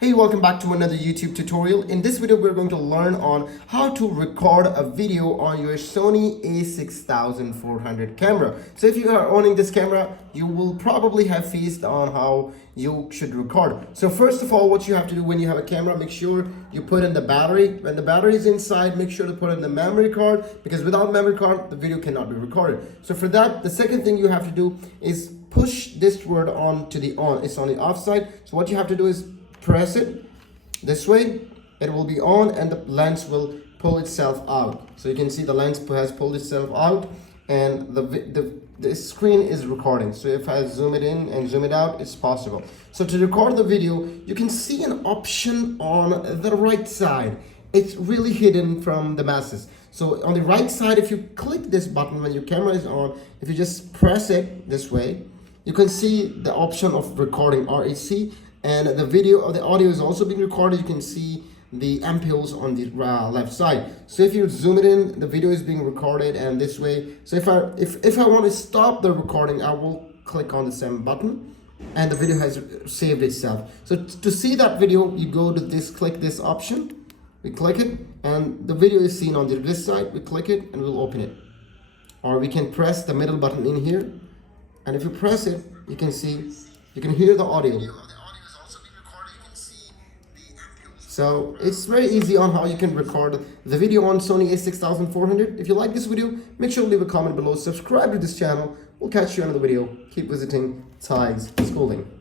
Hey, welcome back to another YouTube tutorial. In this video, we're going to learn on how to record a video on your Sony a6400 camera. So if you are owning this camera, you will probably have faced on how you should record. So first of all, what you have to do when you have a camera, make sure you put in the battery. When the battery is inside, make sure to put in the memory card, because without memory card, the video cannot be recorded. So for that, the second thing you have to do is push this word on to the on. It's on the off side. So what you have to do is press it this way, it will be on and the lens will pull itself out. So you can see the lens has pulled itself out and the screen is recording. So if I zoom it in and zoom it out, it's possible. So to record the video, you can see an option on the right side. It's really hidden from the masses. So on the right side, if you click this button when your camera is on, if you just press it this way, you can see the option of recording, REC. And the video or the audio is also being recorded. You can see the ampules on the left side. So if you zoom it in, the video is being recorded and this way. So if I want to stop the recording, I will click on the same button and the video has saved itself. So to see that video, you go to this, click this option, we click it and the video is seen on this side. We click it and we'll open it. Or we can press the middle button in here. And if you press it, you can see, you can hear the audio. So it's very easy on how you can record the video on Sony a6400. If you like this video, make sure to leave a comment below, subscribe to this channel. We'll catch you in another video. Keep visiting Tig's Schooling.